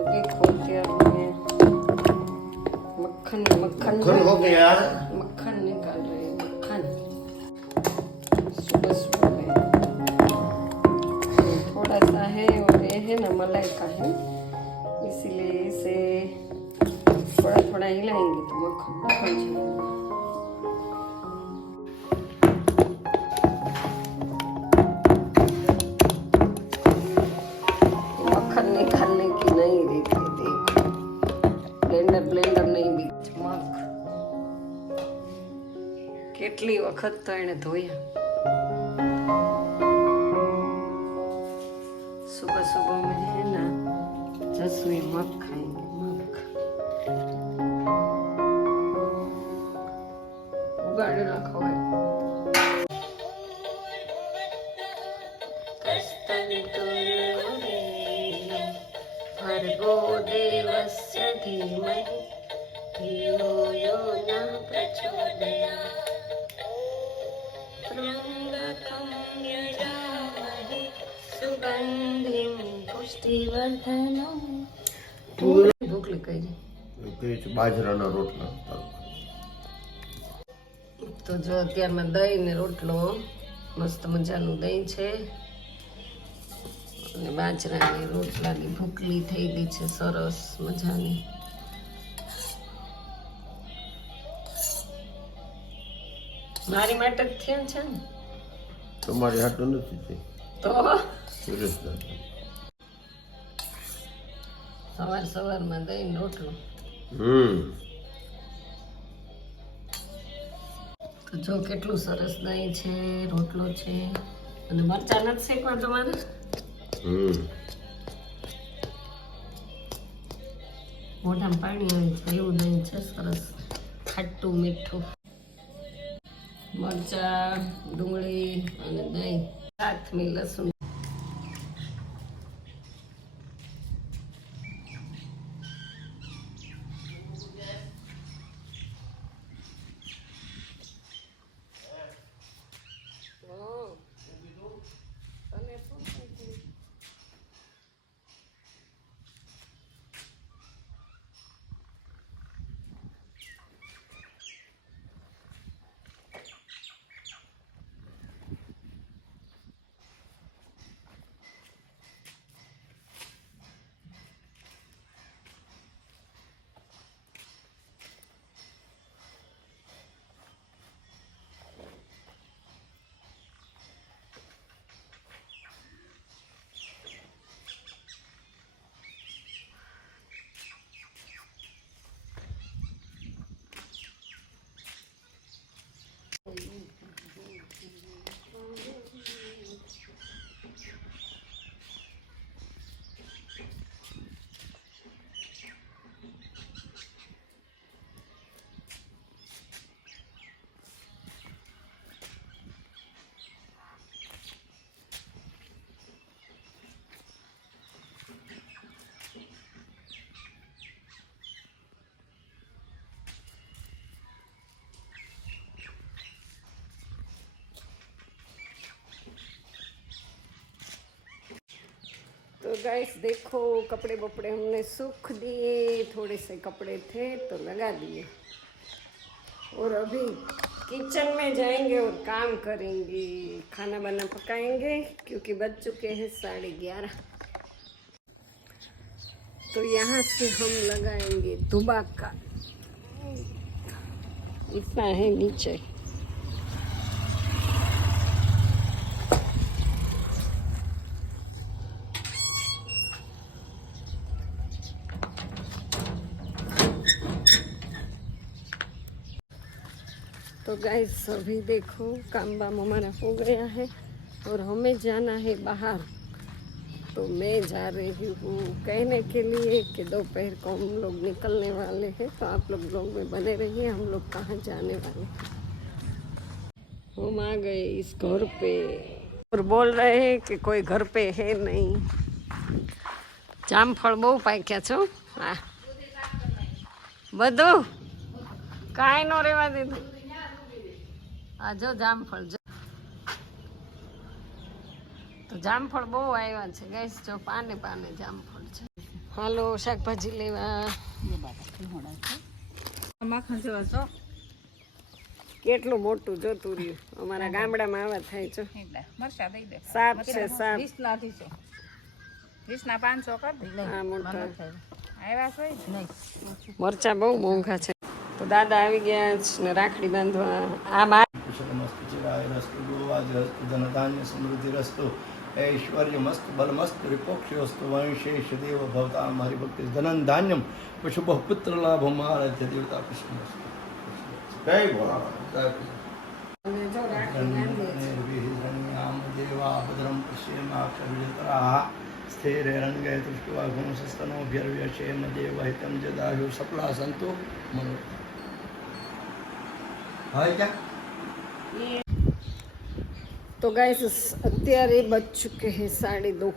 क्योंकि खोल के अपने मक्खन मक्खन मक्खन हो गया। मक्खन निकाल रहे हैं मक्खन। सुबह सुबह थोड़ा सा है और ये है ना मलाई का है। इसीलिए इसे थोड़ा थोड़ा हिलाएँगे तो मक्खन। मक्खन जाएगा બ્લેન્ડર નહીં બી. મગ. કેટલી વખત તો એણે ધોયા. સુબહ સુબહ મેં હે ના જસવી મગ ખાઈ મગ. ઉગાડી નાખો ભર્ગો દેવસ્ય ધીમહી न प्रचोदयात् त्र्यम्बकं यजामहे सुगन्धिं पुष्टिवर्धनम् ભૂખ લગાઈ કે છે બાજરાના રોટલા તો જો અત્યારમાં દહીં ને રોટલો મસ્ત મજાનું દહીં છે અને બાજરાની રોટલાની ભૂકલી થઈ ગઈ છે સરસ મજાની મારી માટે જ થયું છે ને? તમારી હાટું નથી થઈ. તો? સવાર સવારમાં દહીં રોટલો. હમ. તો જો કેટલું સરસ દહીં છે રોટલો છે અને મરચાં નથી શેકવા તમારે? હમ. મોઢામાં પાણી આવે છે એવું દહીં છે સરસ. ખાટું મીઠું. મરચાં ડુંગળી અને દહીં સાથમી લસણ गाइस देखो, कपड़े बपड़े हमने सूख दिए, थोड़े से कपड़े थे तो लगा दिए। और अभी किचन में जाएँगे और काम करेंगे, खाना बना पकाएँगे, क्योंकि बज चुके हैं साढ़े ग्यारह। तो यहाँ से हम लगाएँगे दुबाका इतना है नीचे। तो गाइस अभी देखो काम वाम हमारा हो गया है और हमें जाना है बाहर तो मैं जा रही हूँ कहने के लिए कि दोपहर को हम लोग निकलने वाले हैं तो आप लोग लोग में बने रहिए हम लोग कहाँ जाने वाले हैं हम आ गए इस घर पे और बोल रहे हैं कि कोई घर पे है नहीं જામફળ બહુ પાક્યા છો હા બધું કાંઈ નો રહેવા દીધું આ જો જામફળ જો. તો જામફળ બહુ આવ્યા છે ગેસ જો પાને પાને જામફળ છે. હાલો શાકભાજી લેવા. માખણ જેવા છો કેટલું મોટું જોતું રહ્યું. અમારા ગામડામાં આવા થાય છો. મરચા દઈ દે. સાપ છે સાપ વીસ ના અઢીસો વીસ ના પાંચસો કર દે. આ મોટા. આવ્યા છો. નહીં. મરચા બહુ મોંઘા છે. તો દાદા આવી ગયા છે ને રાખડી બાંધવા. આ થાય રસ્તો ગો આજ રસ્તો ધનધાન્ય સમૃદ્ધિ રસ્તો ઐશ્વર્યમસ્ત બલમસ્ત વિપોક્ષસ્ત વંશેષ દેવ ભવતા મારી ભક્તિ ધનન ધાન્યમ શુભ પુત્ર લાભ મારાધ્ય દેવતા કૃષ્ણ જય બોલા દેવા ભદ્રમ સપલા સંતો મનો હવે તો ગાઈસ અત્યારે બચ ચૂકે હે સાડી દો.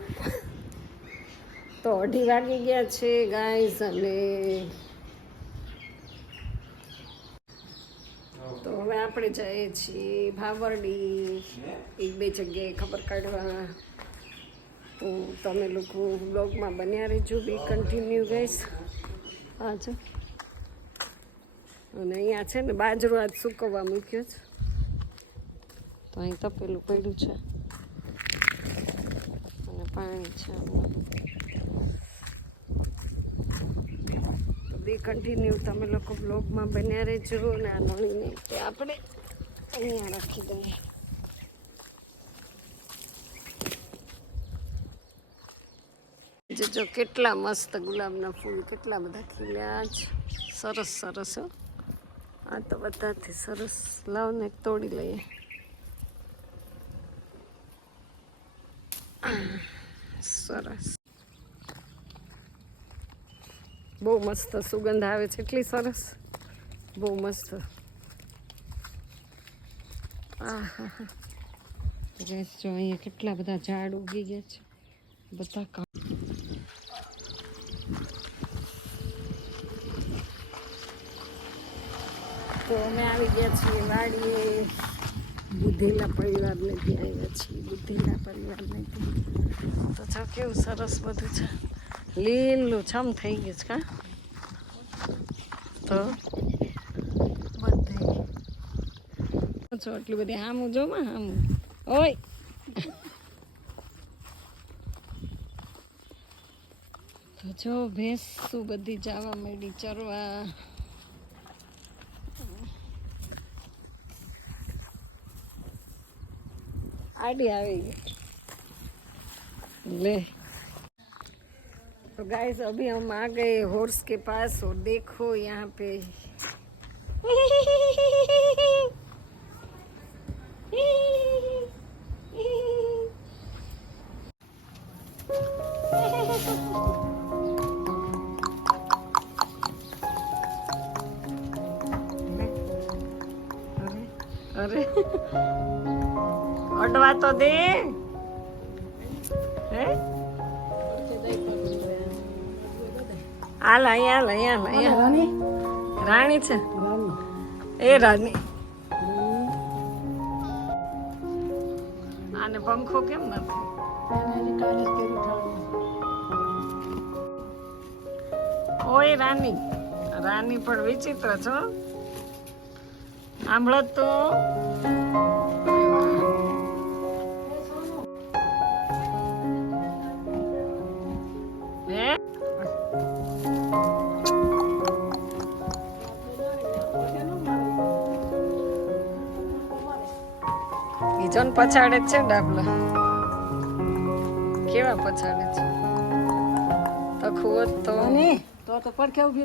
તો અઢી વાગી ગયા છે ગાઈસ અને તો હવે આપણે જઈએ છીએ ભાવરડી. એક બે જગ્યાએ ખબર કાઢવા. તો તમે લોકો બ્લોગમાં બન્યા રહેજો બી કન્ટિન્યુ ગાઈસ હા છે અને અહીંયા છે ને બાજરો આજ સૂકવવા મૂક્યો છે. તો અહીં તપેલું પડ્યું છે. અને પાણી છે તો બે કન્ટિન્યુ તમે લોકો બ્લોગમાં બન્યા રહેજો અને આ નળીને તે આપણે અહીંયા રાખી દઈએ. જો જો કેટલા મસ્ત ગુલાબના ફૂલ, કેટલા બધા ખીલ્યા છે. સરસ સરસ હો. આ તો બધાથી સરસ લાવને તોડી લઈએ. સરસ. બહુ મસ્ત સુગંધ આવે છે. એટલી સરસ. બહુ મસ્ત. આહાહા. Guys, જો અહીંયા કેટલા બધા ઝાડ ઉગી ગયા છે. બધા કામ તો અમે આવી ગયા છીએ વાડીએ. બુધેલા પરિવારને ત્યાં આવ્યા છીએ બુધેલા પરિવારને ત્યાં તો જો કેવું સરસ બધું છે. લીલું છમ થઈ ગયું છે કા તો બધે. છો એટલી બધી હામું, જો માં હામું. ઓય. તો જો ભેંસું બધી જવા માંડી ચરવા. ले। तो गाइस अभी हम आ गए हॉर्स के पास और देखो यहाँ पे। અડવા તો દે. હે? હાલ અહીંયા હાલ અહીંયા હાલ અહીંયા રાણી? છે. એ રાણી. આને પંખો કેમ નથી? ઓય રાની રાની પણ વિચિત્ર છો સાંભળો તો. બીજોને પછાડે છે ડાબલા? કેવા પછાડે છે? તખું હોત તો. તો તો પડખે ઊભી